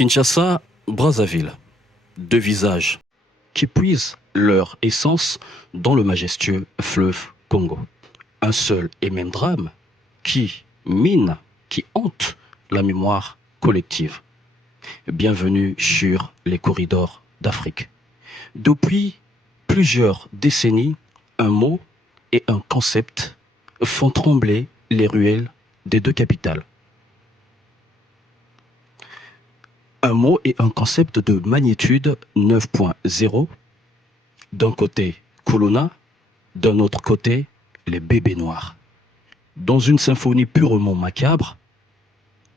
Kinshasa, Brazzaville, deux visages qui puisent leur essence dans le majestueux fleuve Congo. Un seul et même drame qui mine, qui hante la mémoire collective. Bienvenue sur les corridors d'Afrique. Depuis plusieurs décennies, un mot et un concept font trembler les ruelles des deux capitales. Un mot et un concept de magnitude 9.0. D'un côté, Kuluna, d'un autre côté, les bébés noirs. Dans une symphonie purement macabre,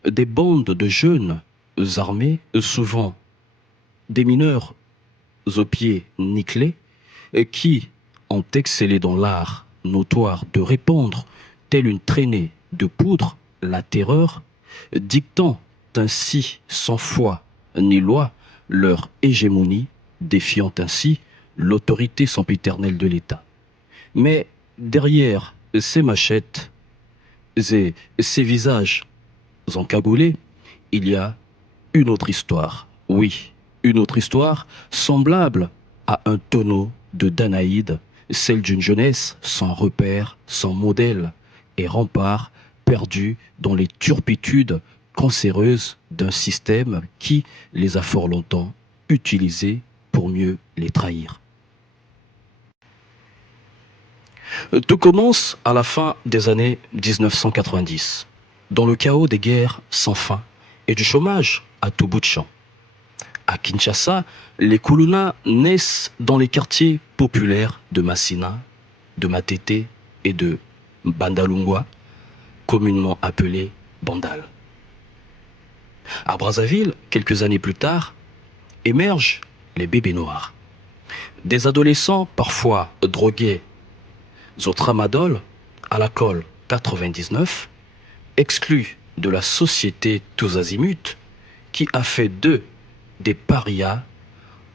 des bandes de jeunes armés, souvent des mineurs aux pieds nickelés, qui ont excellé dans l'art notoire de répandre, telle une traînée de poudre, la terreur, dictant ainsi sans foi ni loi leur hégémonie, défiant ainsi l'autorité sempiternelle de l'État. Mais derrière ces machettes et ces visages encagoulés, il y a une autre histoire. Oui, une autre histoire semblable à un tonneau de Danaïde, celle d'une jeunesse sans repère, sans modèle et rempart, perdue dans les turpitudes cancéreuses d'un système qui les a fort longtemps utilisés pour mieux les trahir. Tout commence à la fin des années 1990, dans le chaos des guerres sans fin et du chômage à tout bout de champ. À Kinshasa, les Kuluna naissent dans les quartiers populaires de Massina, de Matete et de Bandalungwa, communément appelés Bandal. À Brazzaville, quelques années plus tard, émergent les bébés noirs. Des adolescents parfois drogués au tramadol, à la colle 99, exclus de la société tous azimuts, qui a fait d'eux des parias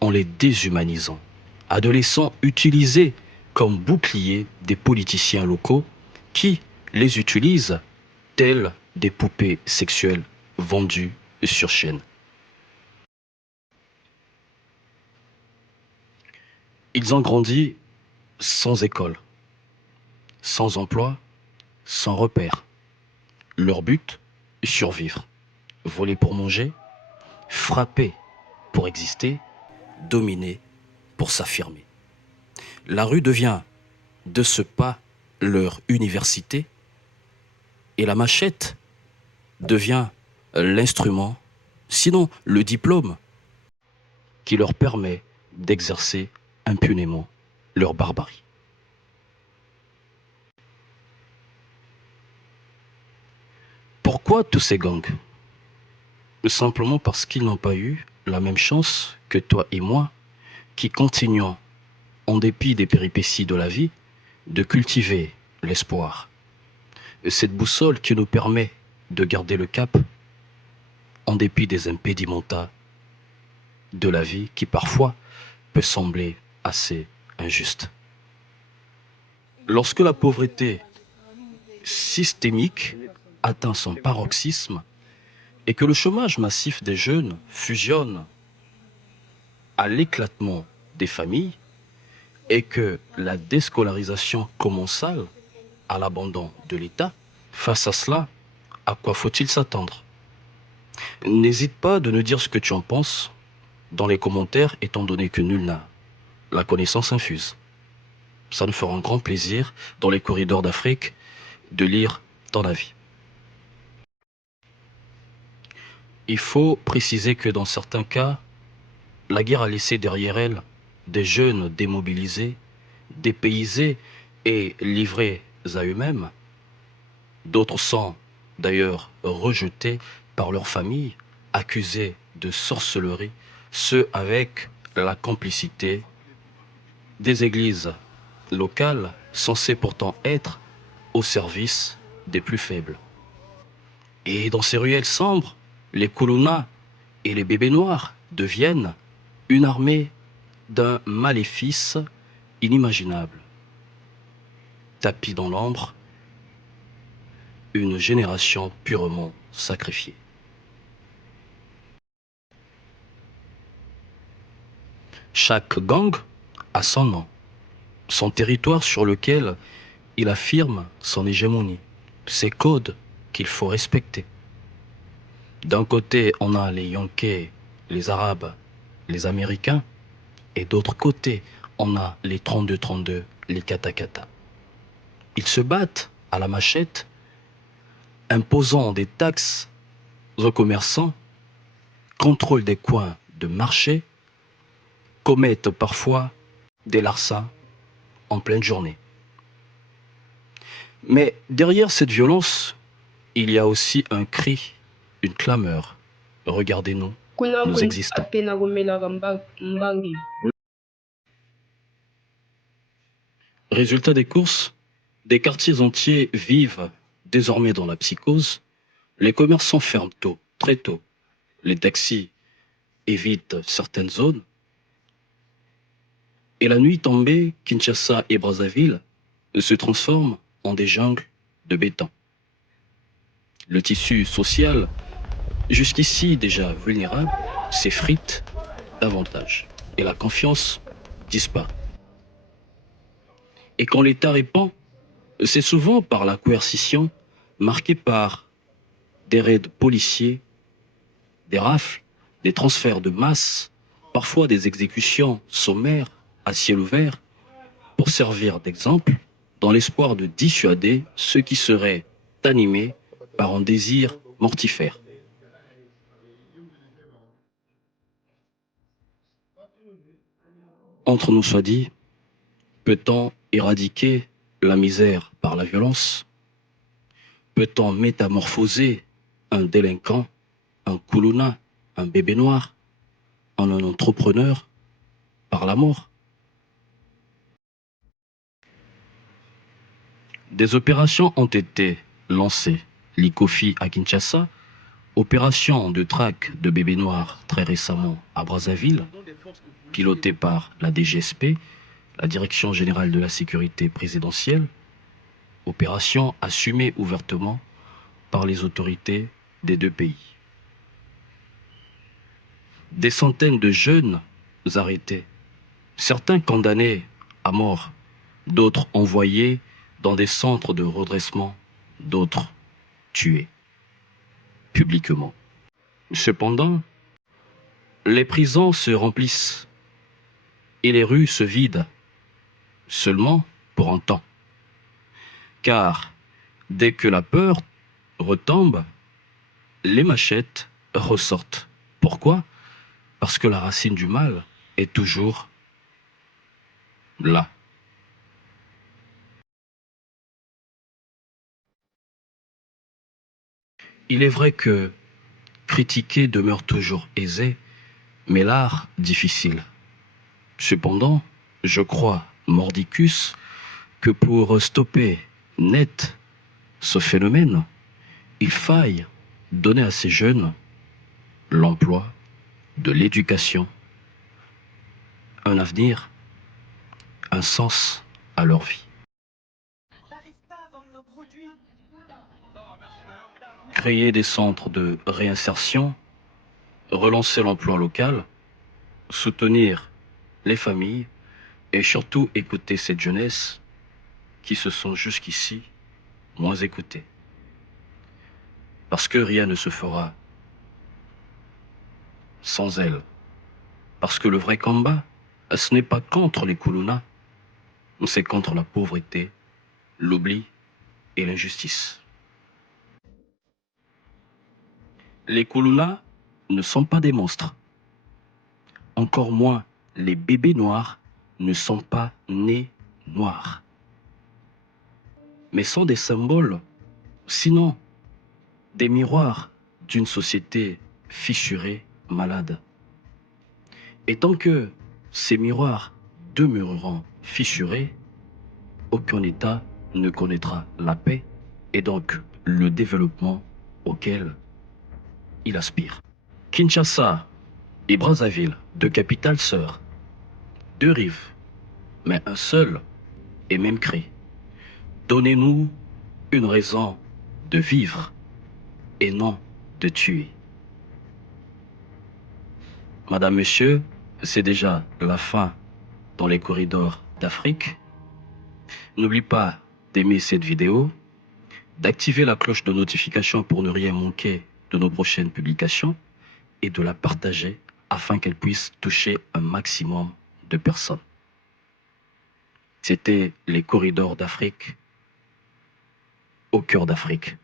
en les déshumanisant. Adolescents utilisés comme boucliers des politiciens locaux qui les utilisent tels des poupées sexuelles vendues sur chaîne. Ils ont grandi sans école, sans emploi, sans repère. Leur but, survivre. Voler pour manger, frapper pour exister, dominer pour s'affirmer. La rue devient de ce pas leur université et la machette devient l'instrument, sinon le diplôme, qui leur permet d'exercer impunément leur barbarie. Pourquoi tous ces gangs? Simplement parce qu'ils n'ont pas eu la même chance que toi et moi, qui continuons, en dépit des péripéties de la vie, de cultiver l'espoir. Cette boussole qui nous permet de garder le cap en dépit des impédimenta de la vie qui parfois peut sembler assez injuste. Lorsque la pauvreté systémique atteint son paroxysme et que le chômage massif des jeunes fusionne à l'éclatement des familles et que la déscolarisation commensale à l'abandon de l'État, face à cela, à quoi faut-il s'attendre? N'hésite pas de nous dire ce que tu en penses dans les commentaires, étant donné que nul n'a la connaissance infuse. Ça nous fera un grand plaisir, dans les corridors d'Afrique, de lire ton avis. Il faut préciser que dans certains cas, la guerre a laissé derrière elle des jeunes démobilisés, dépaysés et livrés à eux-mêmes. D'autres sont d'ailleurs rejetés par leurs familles, accusés de sorcellerie, ceux avec la complicité des églises locales censées pourtant être au service des plus faibles. Et dans ces ruelles sombres, les Kuluna et les bébés noirs deviennent une armée d'un maléfice inimaginable. Tapis dans l'ombre, une génération purement sacrifiée. Chaque gang a son nom, son territoire sur lequel il affirme son hégémonie, ses codes qu'il faut respecter. D'un côté, on a les Yankees, les Arabes, les Américains, et d'autre côté, on a les 32-32, les Katakata. Ils se battent à la machette, imposant des taxes aux commerçants, contrôlent des coins de marché, commettent parfois des larcins en pleine journée. Mais derrière cette violence, il y a aussi un cri, une clameur. Regardez-nous, nous existons. Résultat des courses, des quartiers entiers vivent désormais dans la psychose. Les commerçants ferment tôt, très tôt. Les taxis évitent certaines zones. Et la nuit tombée, Kinshasa et Brazzaville se transforment en des jungles de béton. Le tissu social, jusqu'ici déjà vulnérable, s'effrite davantage. Et la confiance disparaît. Et quand l'État répond, c'est souvent par la coercition, marquée par des raids policiers, des rafles, des transferts de masse, parfois des exécutions sommaires à ciel ouvert, pour servir d'exemple, dans l'espoir de dissuader ceux qui seraient animés par un désir mortifère. Entre nous soit dit, peut-on éradiquer la misère par la violence? Peut-on métamorphoser un délinquant, un koulouna, un bébé noir, en un entrepreneur par la mort? Des opérations ont été lancées. L'ICOFI à Kinshasa, opération de traque de bébés noirs très récemment à Brazzaville, pilotée par la DGSP, la Direction générale de la sécurité présidentielle, opération assumée ouvertement par les autorités des deux pays. Des centaines de jeunes arrêtés, certains condamnés à mort, d'autres envoyés dans des centres de redressement, d'autres tués publiquement. Cependant, les prisons se remplissent et les rues se vident, seulement pour un temps. Car dès que la peur retombe, les machettes ressortent. Pourquoi? Parce que la racine du mal est toujours là. Il est vrai que critiquer demeure toujours aisé, mais l'art difficile. Cependant, je crois, mordicus, que pour stopper net ce phénomène, il faille donner à ces jeunes l'emploi, de l'éducation, un avenir, un sens à leur vie. Créer des centres de réinsertion, relancer l'emploi local, soutenir les familles et surtout écouter cette jeunesse qui se sont jusqu'ici moins écoutées. Parce que rien ne se fera sans elle. Parce que le vrai combat, ce n'est pas contre les koulounas, c'est contre la pauvreté, l'oubli et l'injustice. Les koulounas ne sont pas des monstres. Encore moins, les bébés noirs ne sont pas nés noirs. Mais sont des symboles, sinon des miroirs d'une société fissurée, malade. Et tant que ces miroirs demeureront fissurés, aucun État ne connaîtra la paix et donc le développement auquel il aspire. Kinshasa et Brazzaville, deux capitales sœurs, deux rives, mais un seul et même cri. Donnez-nous une raison de vivre et non de tuer. Madame, Monsieur, c'est déjà la fin dans les corridors d'Afrique. N'oublie pas d'aimer cette vidéo, d'activer la cloche de notification pour ne rien manquer de nos prochaines publications et de la partager afin qu'elle puisse toucher un maximum de personnes. C'était les corridors d'Afrique, au cœur d'Afrique.